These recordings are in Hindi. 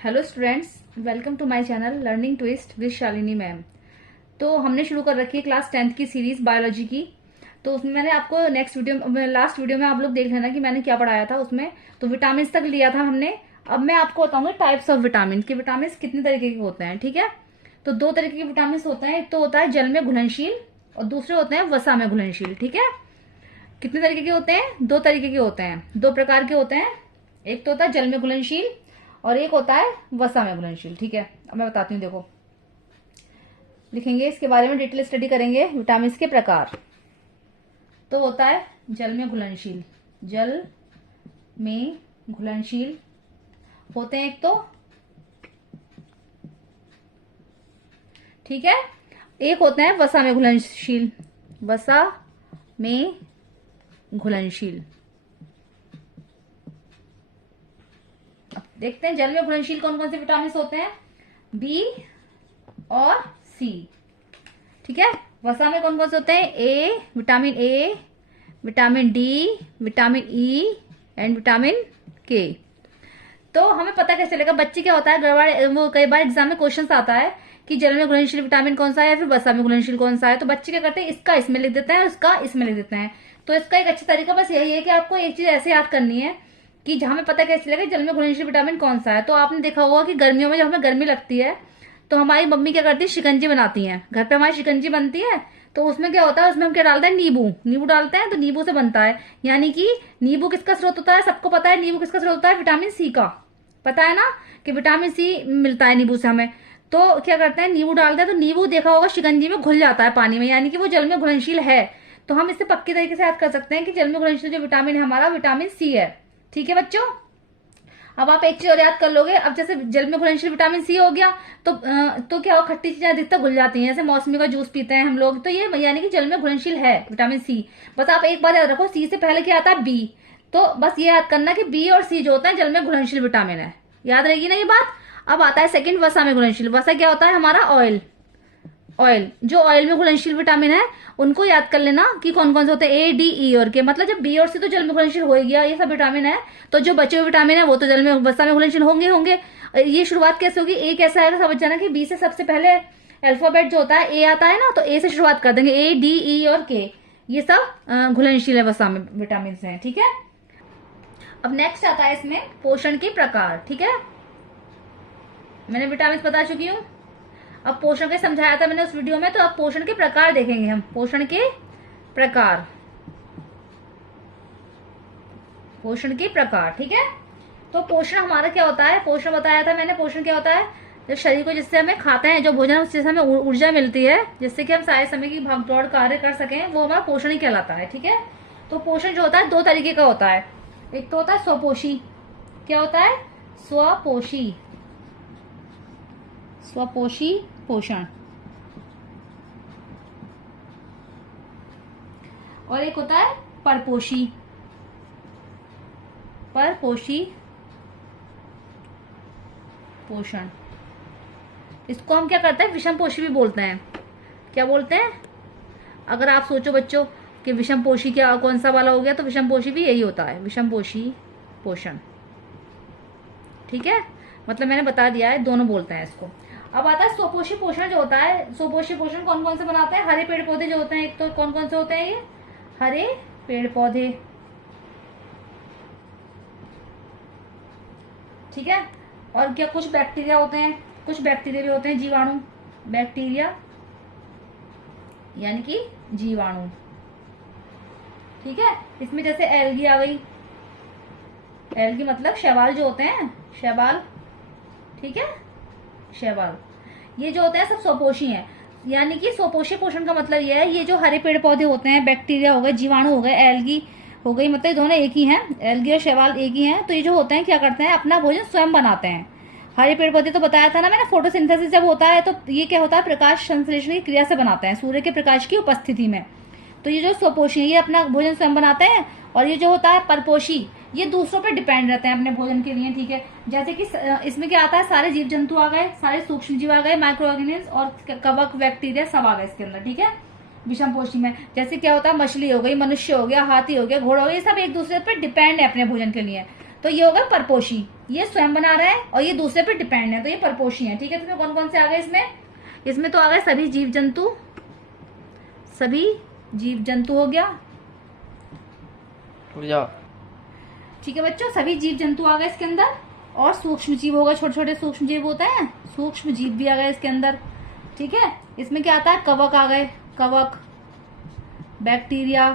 Hello students, welcome to my channel learning twist with Shalini ma'am. तो हमने शुरू कर रखी है क्लास 10th की सीरीज बायोलॉजी की। तो उसमें मैंने आपको लास्ट वीडियो में आप लोग देख लेना कि मैंने क्या पढ़ाया था उसमें। तो विटामिन तक लिया था हमने। अब मैं आपको बताऊंगी टाइप्स ऑफ विटामिन कि विटामिन कितने तरीके के होते हैं। ठीक है, तो दो तरीके के विटामिन होते हैं। एक तो होता है जल में घुलनशील और दूसरे होते हैं वसा में घुलनशील। ठीक है, कितने तरीके के होते हैं? दो तरीके के होते हैं, दो प्रकार के होते हैं। एक तो होता है जल में घुलनशील और एक होता है वसा में घुलनशील। ठीक है, अब मैं बताती हूँ। देखो, लिखेंगे इसके बारे में, डिटेल स्टडी करेंगे विटामिन के प्रकार। तो होता है जल में घुलनशील, जल में घुलनशील होते हैं एक तो। ठीक है, एक होते हैं वसा में घुलनशील, वसा में घुलनशील। देखते हैं जल में घुलनशील कौन कौन से विटामिन होते हैं, बी और सी। ठीक है, वसा में कौन कौन से होते हैं, A, vitamin D, vitamin E and vitamin K. तो हमें पता कैसे चलेगा? बच्चे क्या होता है, वो कई बार एग्जाम में क्वेश्चन आता है कि जल में घुलनशील विटामिन कौन सा है या फिर वसा में घुलनशील कौन सा है। तो बच्चे क्या करते हैं, इसका इसमें लिख देते हैं, उसका इसमें लिख देते हैं। तो इसका एक अच्छा तरीका बस यही है कि आपको एक चीज ऐसे याद करनी है कि हमें पता कैसे चलेगा जल में घुलनशील विटामिन कौन सा है। तो आपने देखा होगा कि गर्मियों में जब हमें गर्मी लगती है तो हमारी मम्मी क्या करती है, शिकंजी बनाती है। घर पे हमारी शिकंजी बनती है तो उसमें क्या होता है, उसमें हम क्या डालते हैं, नींबू डालते हैं। तो नींबू से बनता है, यानी कि नींबू किसका स्रोत होता है? सबको पता है नींबू किसका स्रोत होता है, विटामिन सी का। पता है ना कि विटामिन सी मिलता है नींबू से हमें। तो क्या करते हैं, नींबू डालते हैं। तो नींबू देखा होगा शिकंजी में घुल जाता है पानी में, यानी कि वो जल में घुलनशील है। तो हम इससे पक्की तरीके से याद कर सकते हैं कि जल में घुलनशील जो विटामिन है हमारा विटामिन सी है। ठीक है बच्चों, अब आप एक चीज और याद कर लोगे। अब जैसे जल में घुलनशील विटामिन सी हो गया तो क्या हो, खट्टी चीजें अधिकतर घुल जाती हैं, जैसे मौसमी का जूस पीते हैं हम लोग। तो ये यानी कि जल में घुलनशील है विटामिन सी। बस आप एक बार याद रखो, सी से पहले क्या आता है, बी। तो बस ये याद करना कि बी और सी जो होता है जल में घुलनशील विटामिन है। याद रहेगी ना ये बात। अब आता है सेकंड वसा में घुलनशील। वसा क्या होता है हमारा, ऑयल जो ऑयल में घुलनशील विटामिन है उनको याद कर लेना कि कौन कौन से होते हैं, ए, डी, ई और के। मतलब जब बी और सी तो जल में घुलनशील हो ही गया, ये सब विटामिन है। तो जो बचे हुए विटामिन है वो तो जल में वसा में घुलनशील होंगे। ये शुरुआत कैसे होगी, ए कैसे आएगा, समझ जाना कि बी से सबसे पहले अल्फाबेट जो होता है ए आता है ना, तो ए से शुरुआत कर देंगे, ए, डी, ई और के। ये सब घुलनशील है, वसा में विटामिन है। ठीक है, अब नेक्स्ट आता है इसमें पोषण के प्रकार। ठीक है, मैंने विटामिन बता चुकी हूँ। अब पोषण के समझाया था मैंने उस वीडियो में। तो अब पोषण के प्रकार देखेंगे हम, पोषण के प्रकार, पोषण के प्रकार। ठीक है, तो पोषण हमारा क्या होता है, पोषण बताया था मैंने। पोषण क्या होता है, जो शरीर को, जिससे हमें खाते हैं जो भोजन, उससे हमें ऊर्जा मिलती है, जिससे कि हम सारे समय की भागदौड़ कार्य कर सकें, वो हमारा पोषण ही कहलाता है। ठीक है, तो पोषण जो होता है दो तरीके का होता है। एक तो होता है स्वपोषी। क्या होता है, स्वपोषी, स्वपोषी पोषण। और एक होता है परपोषी, परपोषी पोषण। इसको हम क्या करते हैं, विषम पोषी भी बोलते हैं। क्या बोलते हैं? अगर आप सोचो बच्चों कि विषम पोषी क्या कौन सा वाला हो गया, तो विषम पोषी भी यही होता है, विषम पोषी पोषण। ठीक है, मतलब मैंने बता दिया है, दोनों बोलते हैं इसको। अब आता है स्वपोषी पोषण जो होता है। स्वपोषी पोषण कौन कौन से बनाते हैं, हरे पेड़ पौधे जो होते हैं। एक तो कौन कौन से होते हैं, ये हरे पेड़ पौधे। ठीक है, और क्या कुछ बैक्टीरिया होते हैं, कुछ बैक्टीरिया भी होते हैं, जीवाणु, बैक्टीरिया यानी कि जीवाणु। ठीक है, इसमें जैसे एल्गी आ गई, एल्गी मतलब शैवाल जो होते हैं, शैवाल। ठीक है, शैवाल, ये जो होते हैं सब स्वपोषी हैं। यानी कि स्वपोषी पोषण का मतलब ये है, ये जो हरे पेड़ पौधे होते हैं, बैक्टीरिया हो गए, जीवाणु हो गए, एल्गी हो गई, मतलब दोनों एक ही हैं, एल्गी और शैवाल एक ही हैं। तो ये जो होते हैं क्या करते हैं, अपना भोजन स्वयं बनाते हैं। हरे पेड़ पौधे तो बताया था ना मैंने, फोटोसिंथेसिस जब होता है तो ये क्या होता है, प्रकाश संश्लेषण की क्रिया से बनाते हैं, सूर्य के प्रकाश की उपस्थिति में। तो ये जो स्वपोषी है ये अपना भोजन स्वयं बनाते हैं। और ये जो होता है परपोषी, ये दूसरों पर डिपेंड रहते हैं अपने भोजन के लिए। ठीक है, जैसे कि इसमें क्या आता है, सारे जीव जंतु आ गए, सारे सूक्ष्म जीव आ गए, माइक्रो ऑर्गेनिज्म और कवक बैक्टीरिया सब आ गए इसके अंदर। ठीक है, विषम पोषी में जैसे क्या होता है, मछली हो गई, मनुष्य हो गया, हाथी हो गया, घोड़ा हो गया, ये सब एक दूसरे पर डिपेंड है अपने भोजन के लिए। तो ये हो गए परपोषी, ये स्वयं बना रहे हैं और ये दूसरे पे डिपेंड है, तो ये परपोषी है। ठीक है, तो कौन कौन से आ गए इसमें? इसमें तो आ गए सभी जीव जंतु, सभी जीव जंतु हो गया। ठीक है बच्चों, सभी जीव जंतु आ गए इसके अंदर, और सूक्ष्म जीव होगा, छोटे छोटे सूक्ष्म जीव होते हैं, सूक्ष्म जीव भी आ गए इसके अंदर। ठीक है, इसमें क्या आता है? कवक आ गए, कवक, बैक्टीरिया।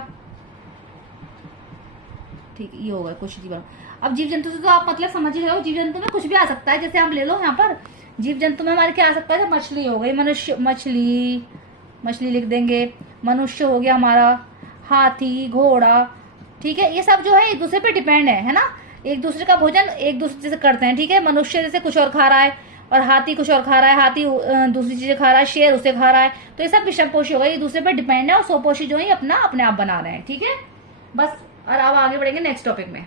ठीक है, ये होगा कुछ जीव। अब जीव जंतु से तो आप मतलब समझ ही रहे हो, जीव जंतु में कुछ भी आ सकता है। जैसे आप ले लो यहाँ पर जीव जंतु में हमारे क्या आ सकता है? तो मछली हो गई, मनुष्य, मछली, मछली लिख देंगे। मनुष्य हो गया हमारा, हाथी, घोड़ा। ठीक है, ये सब जो है एक दूसरे पे डिपेंड है ना, एक दूसरे का भोजन एक दूसरे जैसे करते हैं। ठीक है, मनुष्य जैसे कुछ और खा रहा है और हाथी कुछ और खा रहा है, हाथी दूसरी चीजें खा रहा है, शेर उसे खा रहा है, तो ये सब विषमपोषी हो गए, एक दूसरे पे डिपेंड है, और स्वपोषी जो है अपना अपने आप बना रहे हैं। ठीक है बस, और अब आगे बढ़ेंगे नेक्स्ट टॉपिक में।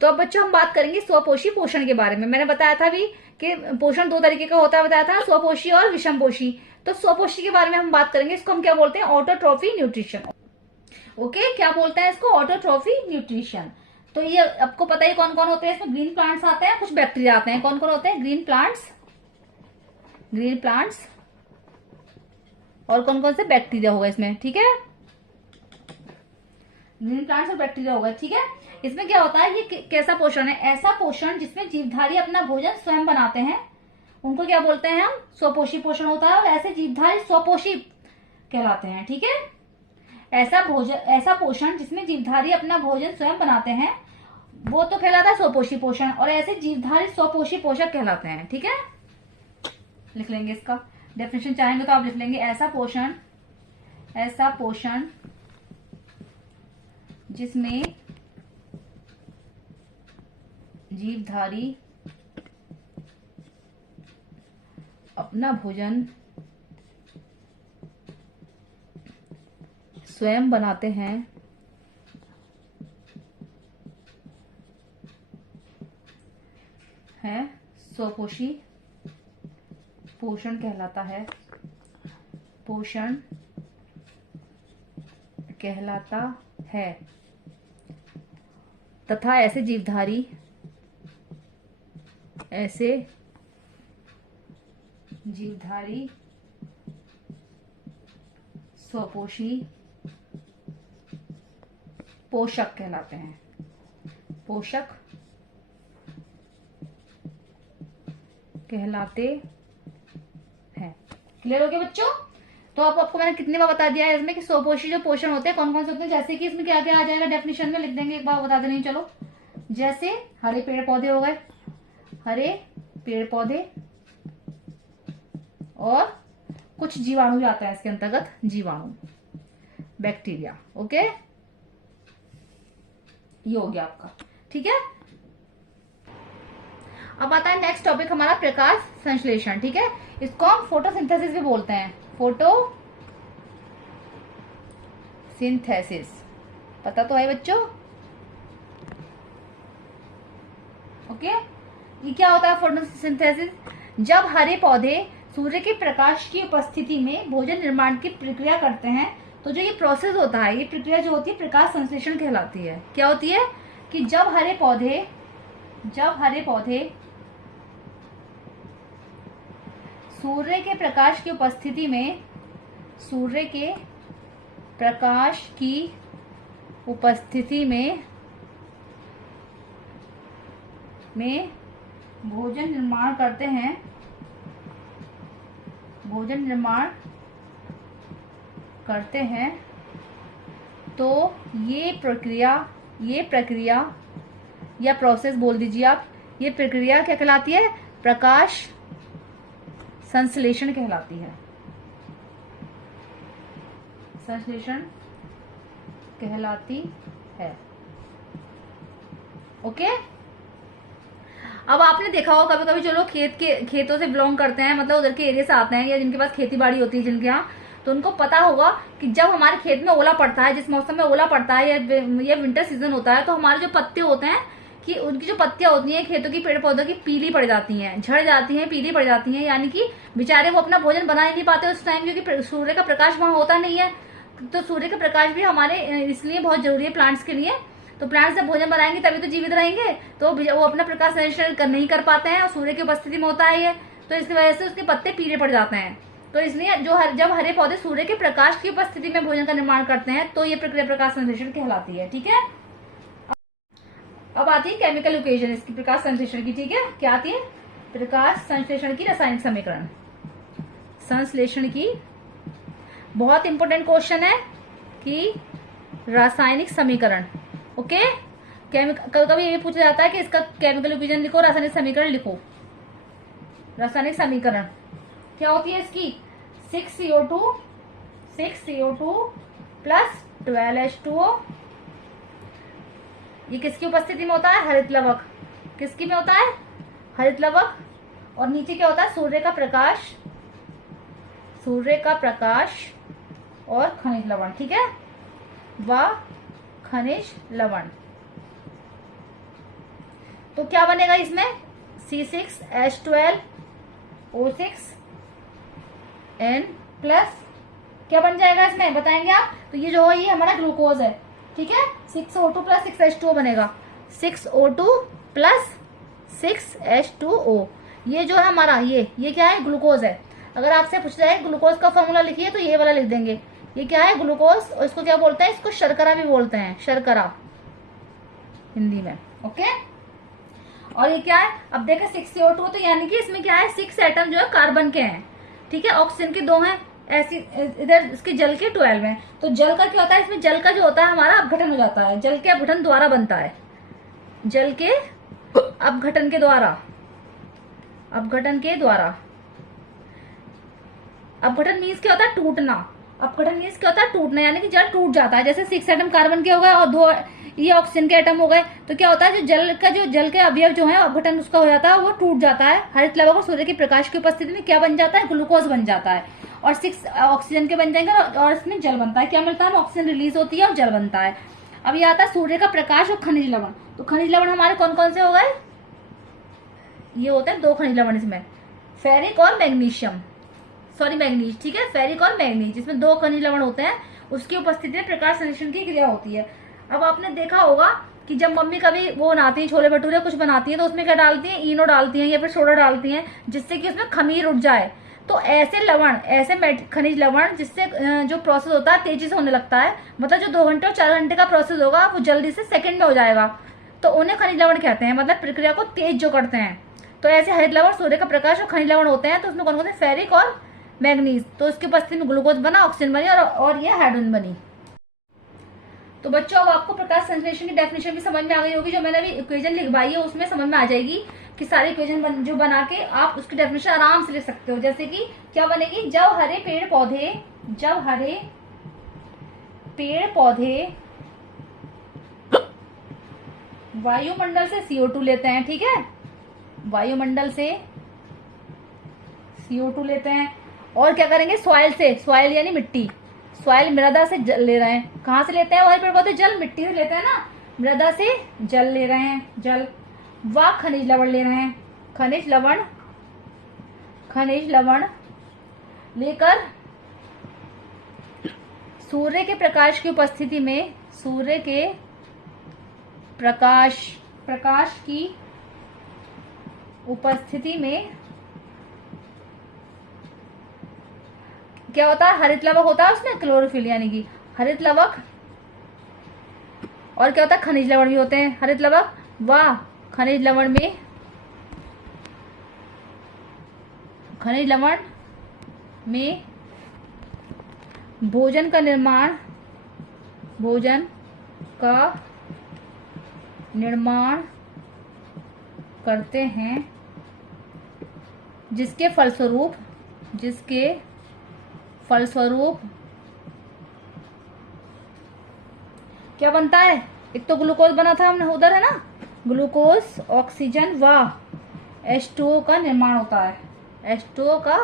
तो अब बच्चों हम बात करेंगे स्वपोषी पोषण के बारे में। मैंने बताया था भी कि पोषण दो तरीके का होता है, बताया था, स्वपोषी और विषमपोषी। तो स्वपोषी के बारे में हम बात करेंगे, इसको हम क्या बोलते हैं? Autotrophy nutrition. ओके, क्या बोलते हैं इसको? Autotrophy nutrition. तो ये आपको पता ही कौन कौन होते हैं इसमें? ग्रीन प्लांट्स आते हैं, कुछ बैक्टीरिया आते हैं। कौन कौन होते हैं? ग्रीन प्लांट्स, ग्रीन प्लांट्स, और कौन कौन से? बैक्टीरिया होगा इसमें। ठीक है, ग्रीन प्लांट्स और बैक्टीरिया होगा। ठीक है, इसमें क्या होता है? ये कैसा पोषण है? ऐसा पोषण जिसमें जीवधारी अपना भोजन स्वयं बनाते हैं, उनको क्या बोलते हैं हम? स्वपोषी पोषण होता है। और ऐसे जीवधारी स्वपोषी कहलाते हैं। ठीक है, ऐसा भोजन, ऐसा पोषण जिसमें जीवधारी अपना भोजन स्वयं बनाते हैं, वो तो कहलाता है स्वपोषी पोषण, और ऐसे जीवधारी स्वपोषी पोषक कहलाते हैं। ठीक है, लिख लेंगे इसका डेफिनेशन, चाहेंगे तो आप लिख लेंगे। ऐसा पोषण, ऐसा पोषण जिसमें जीवधारी अपना भोजन स्वयं बनाते हैं, है स्वपोषी पोषण कहलाता है, पोषण कहलाता है। तथा ऐसे जीवधारी, ऐसे जीवधारी स्वपोषी पोषक कहलाते हैं, पोषक कहलाते हैं। क्लियर हो गया बच्चों? तो आपको मैंने कितने बार बता दिया है इसमें कि स्वपोषी जो पोषण होते हैं कौन कौन से होते हैं। जैसे कि इसमें क्या क्या आ जाएगा डेफिनेशन में, लिख देंगे, एक बार बता देंगे। चलो, जैसे हरे पेड़ पौधे हो गए, हरे पेड़ पौधे, और कुछ जीवाणु भी आता है इसके अंतर्गत, जीवाणु, बैक्टीरिया। ओके, ये हो गया आपका। ठीक है, अब आता है नेक्स्ट टॉपिक हमारा, प्रकाश संश्लेषण। ठीक है, इसको हम फोटोसिंथेसिस भी बोलते हैं, फोटोसिंथेसिस। पता तो है बच्चों? ओके, ये क्या होता है फोटोसिंथेसिस? जब हरे पौधे सूर्य के प्रकाश की उपस्थिति में भोजन निर्माण की प्रक्रिया करते हैं, तो जो ये प्रोसेस होता है, ये प्रक्रिया जो होती है प्रकाश संश्लेषण कहलाती है। क्या होती है? कि जब हरे पौधे सूर्य के प्रकाश की उपस्थिति में, सूर्य के प्रकाश की उपस्थिति में भोजन निर्माण करते हैं, भोजन निर्माण करते हैं, तो ये प्रक्रिया या प्रोसेस बोल दीजिए आप, ये प्रक्रिया क्या कहलाती है? प्रकाश संश्लेषण कहलाती है, संश्लेषण कहलाती है। ओके, अब आपने देखा होगा कभी कभी जो लोग खेतों से बिलोंग करते हैं, मतलब उधर के एरिया से आते हैं, या जिनके पास खेती बाड़ी होती है जिनके यहाँ, तो उनको पता होगा कि जब हमारे खेत में ओला पड़ता है, जिस मौसम में ओला पड़ता है या विंटर सीजन होता है, तो हमारे जो पत्ते होते हैं, कि उनकी जो पत्तियां होती हैं खेतों की, पेड़ पौधों की, पीली पड़ जाती हैं, झड़ जाती हैं, पीली पड़ जाती हैं, यानी कि बेचारे वो अपना भोजन बना ही नहीं पाते उस टाइम, क्योंकि सूर्य का प्रकाश वहां होता नहीं है। तो सूर्य का प्रकाश भी हमारे इसलिए बहुत जरूरी है प्लांट्स के लिए, तो प्लांट जब भोजन बनाएंगे तभी तो जीवित रहेंगे, तो वो अपना प्रकाश संश्लेषण नहीं कर पाते हैं और सूर्य की उपस्थिति में होता है ये, तो इसकी वजह से उसके पत्ते पीले पड़ जाते हैं। तो इसलिए जब हरे पौधे सूर्य के प्रकाश की उपस्थिति में भोजन का निर्माण करते हैं तो ये प्रक्रिया प्रकाश संश्लेषण कहलाती है। ठीक है, अब आती है केमिकल इक्वेशन इसकी प्रकाश संश्लेषण की। ठीक है, क्या आती है? प्रकाश संश्लेषण की रासायनिक समीकरण। संश्लेषण की बहुत इंपॉर्टेंट क्वेश्चन है कि रासायनिक समीकरण। ओके, कभी कभी ये पूछा जाता है कि इसका केमिकल इक्वेशन लिखो, रासायनिक समीकरण लिखो। रासायनिक समीकरण क्या होती है इसकी? 6CO2 plus 12H2O। ये किसकी उपस्थिति में होता है? हरित लवक। किसकी में होता है? हरित लवक। और नीचे क्या होता है? सूर्य का प्रकाश, सूर्य का प्रकाश और खनिज लवण। ठीक है, व खनिज लवण। तो क्या बनेगा इसमें? C6H12O6N प्लस क्या बन जाएगा इसमें, बताएंगे आप? तो ये जो है ये हमारा ग्लूकोज है। ठीक है, 6O2 प्लस 6H2O बनेगा। 6O2 प्लस 6H2O, ये जो है हमारा ये क्या है? ग्लूकोज है। अगर आपसे पूछ जाए ग्लूकोज का फॉर्मूला लिखिए तो ये वाला लिख देंगे। ये क्या है? ग्लूकोज। और इसको क्या बोलते हैं? इसको शर्करा भी बोलते हैं, शर्करा हिंदी में। ओके, और ये क्या है? अब देखें 6CO2, तो यानी कि इसमें क्या है? 6 एटम जो है कार्बन के हैं। ठीक है, ऑक्सीजन के 2 हैं, ऐसी इधर इसके जल के 12 हैं। तो जल का क्या होता है? इसमें जल का जो होता है हमारा अपघटन हो जाता है, जल के अपघटन द्वारा बनता है, जल के अपघटन के द्वारा, अपघटन के द्वारा। अपघटन मीन्स क्या होता है? टूटना। अपघटन मीन्स क्या होता है? टूटना, यानी कि जल टूट जाता है। जैसे 6 एटम कार्बन के हो गए और 2 ये ऑक्सीजन के एटम हो गए, तो क्या होता है? जो जल के अवयव जो है अपघटन उसका हो जाता है, वो टूट जाता है। हरित लवक और सूर्य के प्रकाश की उपस्थिति में क्या बन जाता है? ग्लूकोज बन जाता है। और 6 ऑक्सीजन के बन जाएंगे और इसमें जल बनता है। क्या मिलता है? ऑक्सीजन रिलीज होती है और जल बनता है। अब ये आता है सूर्य का प्रकाश और खनिज लवण। तो खनिज लवण हमारे कौन कौन से हो गए? ये होते हैं 2 खनिज लवण इसमें, फेरिक और मैग्नीशियम, सॉरी मैग्नीज। ठीक है, फेरिक और मैग्नीज, इसमें 2 खनिज लवण होते हैं। उसकी उपस्थिति में प्रकाश संश्लेषण की क्रिया होती है। अब आपने देखा होगा कि जब मम्मी कभी वो बनाती है, छोले भटूरे कुछ बनाती है, तो उसमें क्या डालती है? इनो डालती हैं या फिर सोडा डालती हैं, जिससे कि उसमें खमीर उठ जाए। तो ऐसे लवण, ऐसे खनिज लवण जिससे जो प्रोसेस होता है तेजी से होने लगता है, मतलब जो 2 घंटे और 4 घंटे का प्रोसेस होगा वो जल्दी से सेकंड में हो जाएगा, तो उन्हें खनिज लवण कहते हैं, मतलब प्रक्रिया को तेज जो करते हैं। तो ऐसे हरित लवण, सूर्य का प्रकाश और खनिज लवण होते हैं। तो उसमें कौन कौन से? फेरिक और मैग्नीज। तो इसकी उपस्थिति में ग्लूकोज बना, ऑक्सीजन बनी और ये हाइड्रोजन बनी। तो बच्चों, अब आपको प्रकाश संश्लेषण की डेफिनेशन भी समझ में आ गई होगी। जो मैंने अभी इक्वेशन लिखवाई है उसमें समझ में आ जाएगी कि सारी इक्वेशन जो बना के आप उसकी डेफिनेशन आराम से लिख सकते हो। जैसे कि क्या बनेगी? जब हरे पेड़ पौधे वायुमंडल से CO2 लेते हैं। ठीक है, वायुमंडल से CO2 लेते हैं और क्या करेंगे? सॉइल से, सॉइल यानी मिट्टी, सॉइल मृदा से जल ले रहे हैं। कहाँ से लेते हैं? वही पेड़ पौधे जल मिट्टी से लेते हैं ना, मृदा से जल ले रहे हैं, जल। व खनिज लवण ले रहे हैं, खनिज लवण लेकर सूर्य के प्रकाश की उपस्थिति में, सूर्य के प्रकाश की उपस्थिति में क्या होता है? हरित लवक होता है उसमें, क्लोरोफिल, यानी कि हरित लवक। और क्या होता है? खनिज लवण भी होते हैं। हरित लवक व खनिज लवण में भोजन का निर्माण करते हैं, जिसके फलस्वरूप क्या बनता है? एक तो ग्लूकोज बना था हमने उधर, है ना, ग्लूकोज, ऑक्सीजन व H2O का निर्माण होता है, H2O का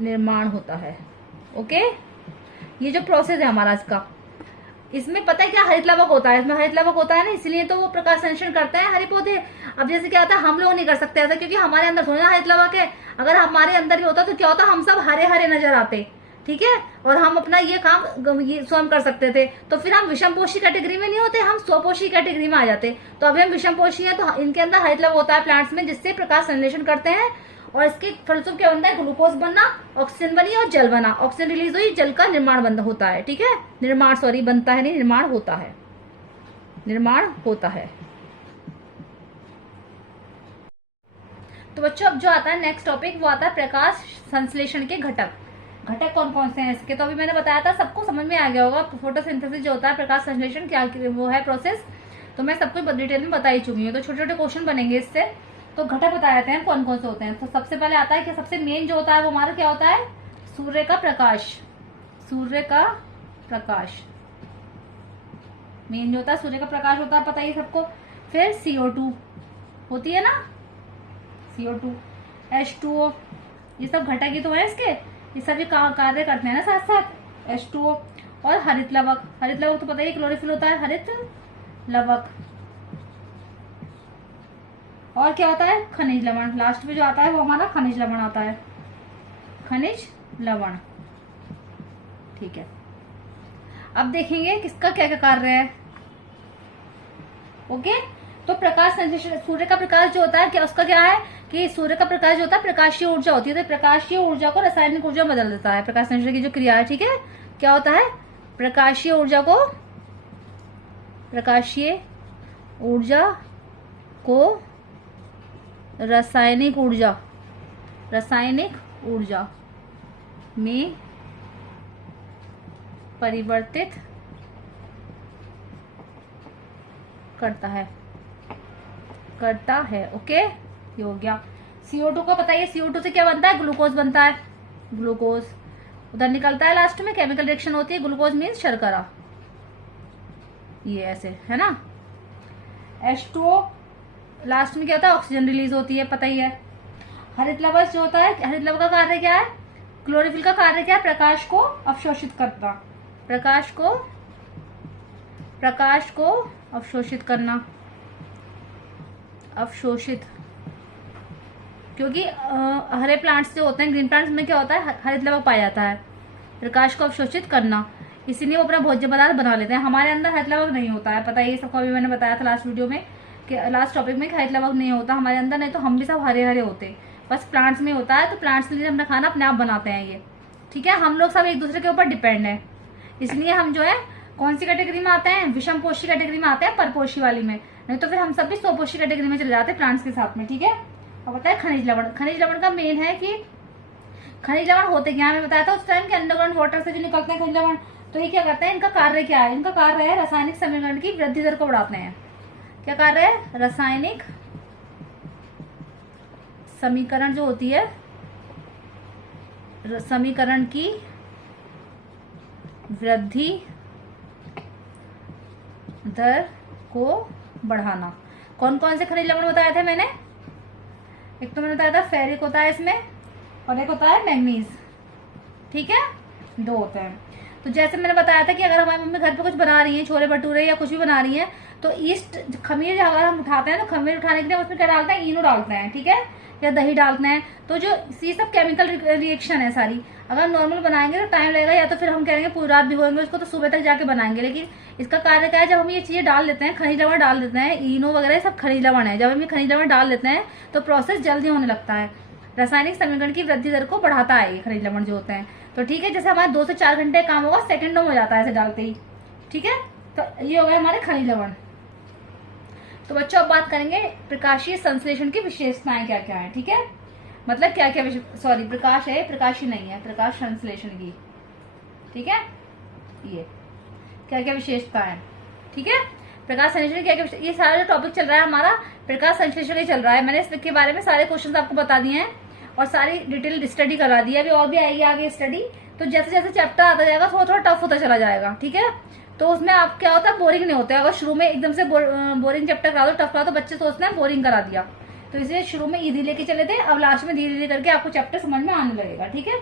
निर्माण होता है। ओके, ये जो प्रोसेस है हमारा इसका, इसमें पता है क्या? हरित लवक होता है, इसमें हरित लवक होता है ना, इसलिए तो वो प्रकाश संश्लेषण करते हैं हरे पौधे। अब जैसे क्या होता है, हम लोग नहीं कर सकते ऐसा, क्योंकि हमारे अंदर थोड़ी ना हरित लवक है। अगर हमारे अंदर भी होता तो क्या होता? हम सब हरे हरे नजर आते, ठीक है, और हम अपना ये काम ये स्वयं कर सकते थे, तो फिर हम विषमपोषी कैटेगरी में नहीं होते, हम स्वपोषी कैटेगरी में आ जाते। तो अभी हम विषमपोषी हैं, तो इनके अंदर हरित लवण होता है प्लांट्स में, जिससे प्रकाश संश्लेषण करते हैं, और इसके फलस्वरूप क्या बनता है, ग्लूकोज बनना, ऑक्सीजन बनी और जल बना, ऑक्सीजन रिलीज हुई, जल का निर्माण बंद होता है। ठीक है, निर्माण सॉरी बनता है नहीं, निर्माण होता है, निर्माण होता है। तो बच्चों अब जो आता है नेक्स्ट टॉपिक वो आता है प्रकाश संश्लेषण के घटक। घटक कौन कौन से हैं इसके, तो अभी मैंने बताया था, सबको समझ में आ गया होगा। फोटोसिंथेसिस जो होता है, प्रकाश संश्लेषण क्या वो है प्रोसेस, तो मैं सबको डिटेल में बता ही चुकी हूँ। तो छोटे छोटे क्वेश्चन बनेंगे इससे। तो घटक बताए जाते हैं कौन कौन से होते हैं। तो सबसे पहले आता है कि सबसे मेन जो होता है वो हमारा क्या होता है, सूर्य का प्रकाश। सूर्य का प्रकाश मेन जो होता है, सूर्य का प्रकाश होता है, पता ही सबको। फिर CO2 होती है ना, CO2, H2O, ये सब घटक ही तो है इसके, ये सभी कार्य करते हैं ना साथ साथ। H2O और हरित लवक। हरित लवक तो पता ही क्लोरोफिल होता है, हरित लवक। और क्या होता है, खनिज लवण। लास्ट में जो आता है वो हमारा खनिज लवण आता है, खनिज लवण। ठीक है, अब देखेंगे किसका क्या क्या कार्य है। ओके, तो प्रकाश संश्लेषण, सूर्य का प्रकाश जो होता है क्या, उसका क्या है कि सूर्य का प्रकाश जो होता है प्रकाशीय ऊर्जा होती है, तो प्रकाशीय ऊर्जा को रासायनिक ऊर्जा में बदल देता है। प्रकाश संश्लेषण की जो क्रिया है, ठीक है, क्या होता है, प्रकाशीय ऊर्जा को, प्रकाशीय ऊर्जा को रासायनिक ऊर्जा, रासायनिक ऊर्जा में परिवर्तित करता है, करता है। ओके, ये हो गया। CO2 का पता है, CO2 से क्या बनता है, ग्लूकोज बनता है, ग्लूकोज उधर निकलता है, लास्ट में केमिकल रिएक्शन होती है, ग्लूकोज मीन्स शर्करा, ये ऐसे है ना। H2O लास्ट में क्या होता है, ऑक्सीजन रिलीज होती है, पता ही है। हरित लवक जो होता है, हरित लवक का कार्य क्या है, क्लोरोफिल का कार्य क्या है, प्रकाश को अवशोषित करता, प्रकाश को, प्रकाश को अवशोषित करना, अवशोषित, क्योंकि हरे प्लांट्स जो होते हैं, ग्रीन प्लांट्स में क्या होता है, हरित लवक पाया जाता है, प्रकाश को अवशोषित करना, इसीलिए वो अपना भोज्य पदार्थ बना लेते हैं। हमारे अंदर हरित लवक नहीं होता है, पता है ये सबको, अभी मैंने बताया था लास्ट वीडियो में कि लास्ट टॉपिक में हरित लवक नहीं होता हमारे अंदर, नहीं तो हम भी सब हरे हरे होते, बस प्लांट्स में होता है। तो प्लांट्स के लिए अपना खाना अपने आप बनाते हैं ये, ठीक है। हम लोग सब एक दूसरे के ऊपर डिपेंड है, इसलिए हम जो है कौन सी कैटेगरी में आते हैं, विषमपोषी कैटेगरी में आते हैं, परपोषी वाली में, नहीं तो फिर हम सब भी स्वपोषी कैटेगरी में चले जाते हैं प्लांट्स के साथ में, ठीक है। अब बताए खनिज लवण। खनिज लवण का मेन है कि खनिज लवण होते क्या, हमें बताया था उस टाइम के अंडरग्राउंड वाटर से जो निकलते हैं खनिज लवण, तो ये क्या करते हैं, इनका कार्य क्या है, इनका कार्य है रासायनिक समीकरण की वृद्धि दर को बढ़ाते हैं। क्या कार्य है, रासायनिक समीकरण जो होती है, समीकरण की वृद्धि दर को बढ़ाना। कौन कौन से खनिज लवण बताए थे मैंने, एक तो मैंने बताया था फेरिक होता है इसमें, और एक होता है मैग्नीज, ठीक है, दो होते हैं। तो जैसे मैंने बताया था कि अगर हमारी मम्मी घर पे कुछ बना रही है, छोले भटूरे या कुछ भी बना रही है, तो ईस्ट खमीर अगर हम उठाते हैं, तो खमीर उठाने के लिए उसमें क्या डालते हैं, इनो डालते हैं, ठीक है, या दही डालते हैं। तो जो ये सब केमिकल रिएक्शन है सारी, अगर नॉर्मल बनाएंगे तो टाइम लगेगा, या तो फिर हम कहेंगे पूरी रात भिगोएंगे उसको तो सुबह तक जाके बनाएंगे। लेकिन इसका कार्य क्या है, जब हम ये चीजें डाल लेते हैं, खनिज लवण डाल देते हैं, इनो वगैरह सब खनिज लवण है, जब हम ये खनिज लवण डाल देते हैं तो प्रोसेस जल्दी होने लगता है, रासायनिक समीकरण की वृद्धि दर को बढ़ाता है ये खनिज लवण जो होते हैं। तो ठीक है, जैसे हमारे 2 से 4 घंटे काम होगा, सेकंडों में हो जाता है ऐसे डालते ही, ठीक है। तो ये हो गए हमारे खनिज लवण। तो बच्चों अब बात करेंगे प्रकाशीय संश्लेषण की विशेषताएं क्या क्या है, ठीक है, मतलब क्या क्या, सॉरी प्रकाश है, प्रकाशीय नहीं है, प्रकाश संश्लेषण की, ठीक है, ये क्या क्या विशेषता है, ठीक है। प्रकाश संश्लेषण क्या क्या, ये सारा जो टॉपिक चल रहा है हमारा प्रकाश संश्लेषण ही चल रहा है। मैंने इसके बारे में सारे क्वेश्चंस आपको बता दिए हैं और सारी डिटेल स्टडी करा दी है, अभी और भी आएगी आगे स्टडी। तो जैसे जैसे चैप्टर आता जाएगा थोड़ा थोड़ा टफ होता चला जाएगा, ठीक है। तो उसमें आप क्या होता है, बोरिंग नहीं होता है। अगर शुरू में एकदम से बोरिंग चैप्टर करा दो, टफ करा तो बच्चे सोचते हैं बोरिंग करा दिया, तो इसलिए शुरू में इजी लेके चले थे, अब लास्ट में धीरे धीरे करके आपको चैप्टर समझ में आने लगेगा, ठीक है।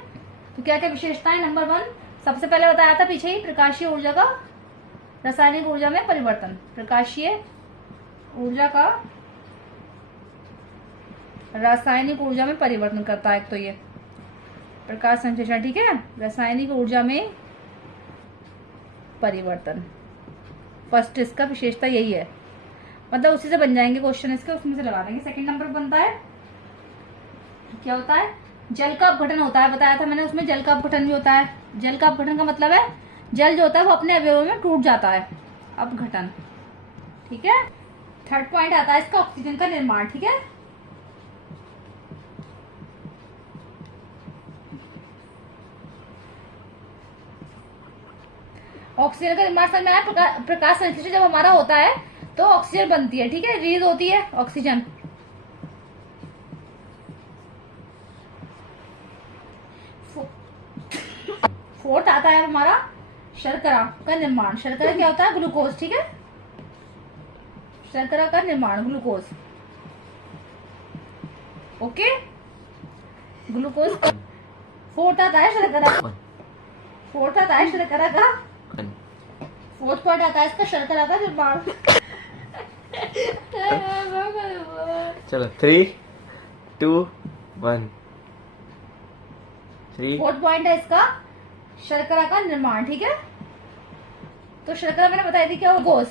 तो क्या क्या विशेषताएं, नंबर 1 सबसे पहले बताया था पीछे ही, प्रकाशीय ऊर्जा का रासायनिक ऊर्जा में परिवर्तन, प्रकाशीय ऊर्जा का रासायनिक ऊर्जा में परिवर्तन करता है। एक तो ये प्रकाश संश्लेषण, ठीक है। रासायनिक ऊर्जा में परिवर्तन, फर्स्ट इसका विशेषता यही है, मतलब उसी से बन जाएंगे क्वेश्चन इसके, उसमें से लगा देंगे। सेकंड नंबर बनता है, क्या होता है, जल का अपघटन होता है, बताया था मैंने, उसमें जल का अपघटन भी होता है। जल का अपघटन का मतलब है जल जो होता है वो अपने अवयवों में टूट जाता है, अपघटन, ठीक है। थर्ड पॉइंट आता है इसका ऑक्सीजन का निर्माण, ठीक है। ऑक्सीजन का निर्माण समझ में आया। प्रकाश संश्लेषण जब हमारा होता है तो ऑक्सीजन बनती है, ठीक है, रिलीज होती है ऑक्सीजन। फोर्थ आता है हमारा शर्करा का निर्माण। शर्करा क्या होता है, ग्लूकोज, ठीक है। शर्करा का निर्माण ग्लूकोज, ओके, ग्लूकोज का। फोर्थ आता है शर्करा, फोर्थ आता है शर्करा का, फोर्थ पॉइंट आता है इसका शर्करा का निर्माण। चलो 3, 2, 1। फोर्थ पॉइंट है इसका शर्करा का निर्माण, ठीक है। तो शर्करा मैंने बताई थी क्या, ग्लूकोज,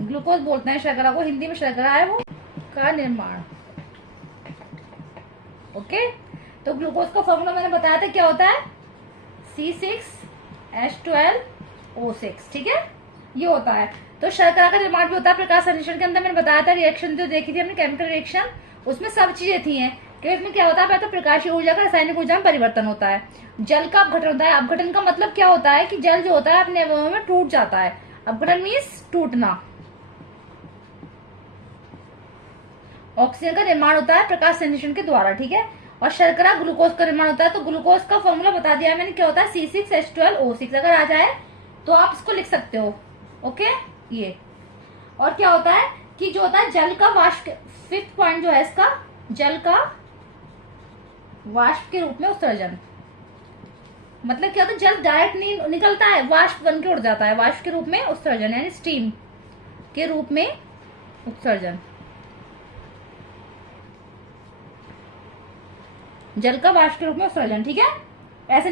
ग्लूकोज बोलते हैं शर्करा को, हिंदी में शर्करा है वो, का निर्माण, ओके। तो ग्लूकोज का फॉर्मूला मैंने बताया था क्या होता है, C6H12O6, ठीक है, ये होता है। तो शर्करा का निर्माण भी होता है प्रकाश संश्लेषण के अंदर। मैंने बताया था रिएक्शन जो देखी थी हमने, केमिकल रिएक्शन, उसमें सब चीजें थी हैं कि इसमें क्या होता है, पहले तो प्रकाशीय ऊर्जा का रासायनिक ऊर्जा में परिवर्तन होता है। जल का अपघटन होता है। अपघटन का मतलब क्या होता है कि जल जो होता है अपने अवयवों में टूट जाता है। अपघटन मीन्स टूटना। ऑक्सीजन का निर्माण होता है प्रकाश संश्लेषण के द्वारा, ठीक है। और शर्करा ग्लूकोज का निर्माण होता है। तो ग्लूकोज का फॉर्मूला बता दिया है मैंने, क्या होता है, C6H12O6। अगर आ जाए तो आप इसको लिख सकते हो, ओके, ये। और क्या होता है कि जो होता है जल का वाष्प, फिफ्थ पॉइंट जो है इसका, जल का वाष्प के रूप में उत्सर्जन। मतलब क्या होता है, जल डायरेक्ट नहीं निकलता है, वाष्प बन के उड़ जाता है। वाष्प के रूप में उत्सर्जन यानी स्टीम के रूप में उत्सर्जन, जल का वाष्प के रूप में उत्सर्जन, ठीक है। ऐसे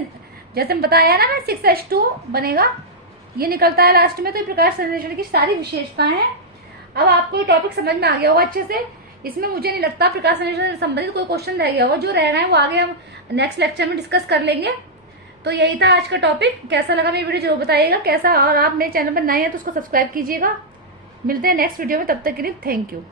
जैसे बताया ना मैं, 6H2 बनेगा, ये निकलता है लास्ट में। तो ये प्रकाश संश्लेषण की सारी विशेषताएं हैं। अब आपको ये टॉपिक समझ में आ गया होगा अच्छे से। इसमें मुझे नहीं लगता प्रकाश संश्लेषण से संबंधित कोई क्वेश्चन रह गया होगा। जो रह रहे हैं वो आगे हम नेक्स्ट लेक्चर में डिस्कस कर लेंगे। तो यही था आज का टॉपिक। कैसा लगा मेरी वीडियो जरूर बताइएगा कैसा, और आप मेरे चैनल पर नए हैं तो उसको सब्सक्राइब कीजिएगा। मिलते हैं नेक्स्ट वीडियो में, तब तक के लिए थैंक यू।